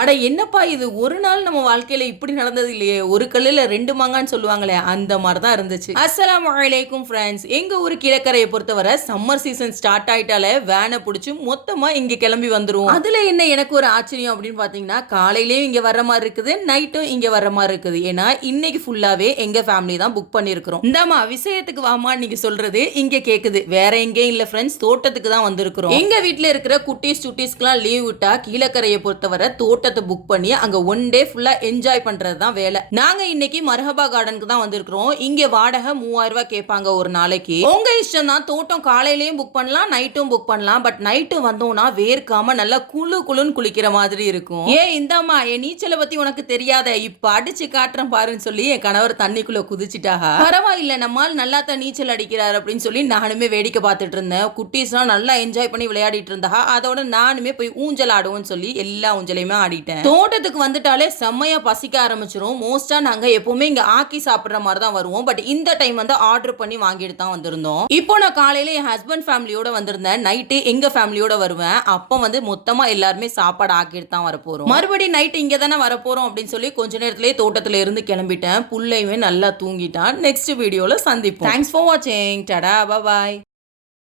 அட என்னப்பா இது ஒரு நாள் நம்ம வாழ்க்கையில இப்படி நடந்தது இல்லையே, ஒரு கல்லுல ரெண்டு மாங்கான்னு சொல்லுவாங்களே அந்த மாதிரி தான் இருந்துச்சு. அஸ்ஸலாமு அலைக்கும் ஃப்ரெண்ட்ஸ். எங்க ஊர் கீழக்கரையை பொறுத்தவரை சம்மர் சீசன் ஸ்டார்ட் ஆயிட்டாலே வேனை பிடிச்சி மொத்தமா இங்க கிளம்பி வந்துரும். அதுல என்ன எனக்கு ஒரு ஆச்சரியம் அப்படின்னு பாத்தீங்கன்னா, காலையிலயும் இங்க வர்ற மாதிரி இருக்குது, நைட்டும் இங்க வர்ற மாதிரி இருக்குது. ஏன்னா இன்னைக்கு ஃபுல்லாவே எங்க ஃபேமிலி தான் புக் பண்ணிருக்கிறோம். இந்தாமா விஷயத்துக்கு வாமா நீங்க சொல்றது இங்க கேக்குது, வேற எங்கேயும் இல்ல ஃப்ரெண்ட்ஸ், தோட்டத்துக்கு தான் வந்திருக்கிறோம். எங்க வீட்டுல இருக்கிற குட்டீஸ் சுட்டீஸ்க்குலாம் லீவ் விட்டா கீழக்கரையை பொறுத்தவரை தோட்டத்தை புக் பண்ணி அங்க ஒன் டே ஃபுல்லா என்ஜாய் பண்றது தான் வேலை. நாங்க இன்னைக்கு மரஹபா கார்டனுக்கு தான் வந்திருக்கிறோம். இங்க வாடகை 3000 ரூபாய் கேட்பாங்க ஒரு நாளைக்கு. உங்க இஷ்டம் தான், தோட்டம் காலையிலயும் புக் பண்ணலாம், நைட்டும் புக் பண்ணலாம். பட் நைட்டு வந்தோம்னா வேர்க்காம நல்லா குளு குளுன்னு குளிக்கிற மாதிரி இருக்கும். இந்தாமா என் நீச்சலை பத்தி உனக்கு தெரியாத, இப்ப அடிச்சு காட்டுறேன் பாருன்னு சொல்லி என் கணவர் தண்ணிக்குள்ள குதிச்சுட்டாக. பரவாயில்ல நம்மால் நல்லா தான் நீச்சல் அடிக்கிறார் அப்படின்னு சொல்லி நானுமே வேடிக்கை பார்த்துட்டு இருந்தேன். குட்டீஸ்லாம் நல்லா என்ஜாய் பண்ணி விளையாடிட்டு இருந்தா. அதோட நானுமே போய் ஊஞ்சல் ஆடுவோம்னு சொல்லி எல்லா ஊஞ்சலையுமே ஆடிட்டேன். தோட்டத்துக்கு வந்துட்டாலே செம்மையா பசிக்க ஆரம்பிச்சிரும். மோஸ்டா நாங்க எப்பவுமே இங்க ஆக்கி சாப்பிடுற மாதிரி தான் வருவோம். பட் இந்த டைம் வந்து ஆர்டர் பண்ணி வாங்கிட்டு தான் வந்திருந்தோம். இப்போ நான் காலையில என் ஹஸ்பண்ட் ஃபேமிலியோட வந்திருந்தேன், நைட்டு எங்க ஃபேமிலியோட வருவேன். அப்போ வந்து மொத்தமா எல்லாருமே சாப்பாடு ஆக்கிட்டு தான் வரப்போறோம். மறுபடியும் நைட் இங்க தானே வரப்போறோம் அப்படின்னு சொல்லி கொஞ்ச நேரத்திலேயே தோட்டத்துல இருந்து கிளம்பிட்டேன். புள்ளையுமே நல்லா தூங்கிட்டான். நெக்ஸ்ட் வீடியோல சந்திப்போம். தேங்க்ஸ் ஃபார் வாட்சிங். டடா, பை பாய்.